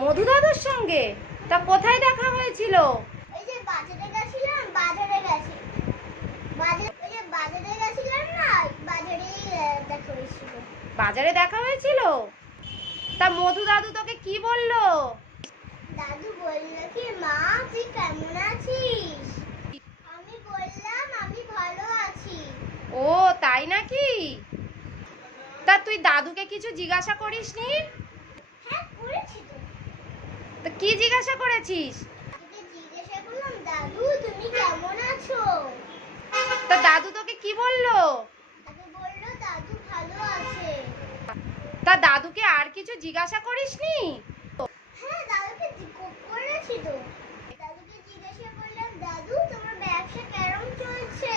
মধু দাদুর সঙ্গে? তা কোথায় দেখা হয়েছিল? ওই যে বাজারে গেছিলাম বাজারে গেছি। বাজারে ওই যে বাজারে গেছিলাম না বাজারেই আহ, দেখা হয়েছিল। বাজারে দেখা হয়েছিল? তা মধু দাদু তোকে কি বলল? দাদু বলল কি মা তুই কেমন আছিস? আমি বললাম আমি ভালো আছি। ও তাই নাকি? তা তুই দাদুকে কিছু জিজ্ঞাসা করিসনি? হ্যাঁ করেছি তো। তা কি জিজ্ঞাসা করেছিস? দাদু তুমি কেমন আছো? তা দাদু তোকে কি বলল দাদু ভালো আছে। তা দাদুকে আর কিছু জিজ্ঞাসা করিসনি হ্যাঁ দাদুকে জিজ্ঞেস করেছি তো দাদুকে জিজ্ঞাসা করলাম দাদু তোমার ব্যবসা কেমন চলছে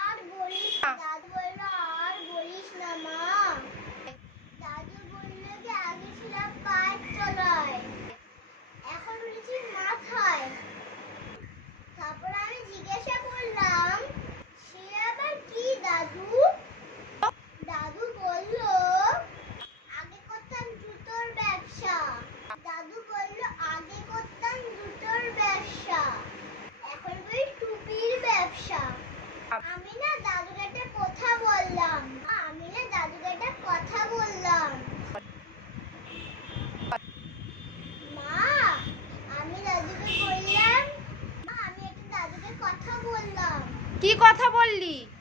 আর বলিস না। দাদু বলল আর বলিস না মা দাদু বলল যে আগে ছিলাম পায়ের তলায় এখন উঠেছি মাথায় তারপর আমি জিজ্ঞাসা করলাম সে আবার কি দাদু দাদু আগে করতাম জুতোর ব্যবসা। দাদু আগে করতাম জুতোর ব্যবসা। এখন করি টুপির ব্যবসা। আমি না দাদুকে একটা কথা বললাম। আমি না দাদুকে একটা কথা বললাম। মা, আমি দাদুকে বললাম, মা, আমি একটা কথা বললাম। কি কথা বললি?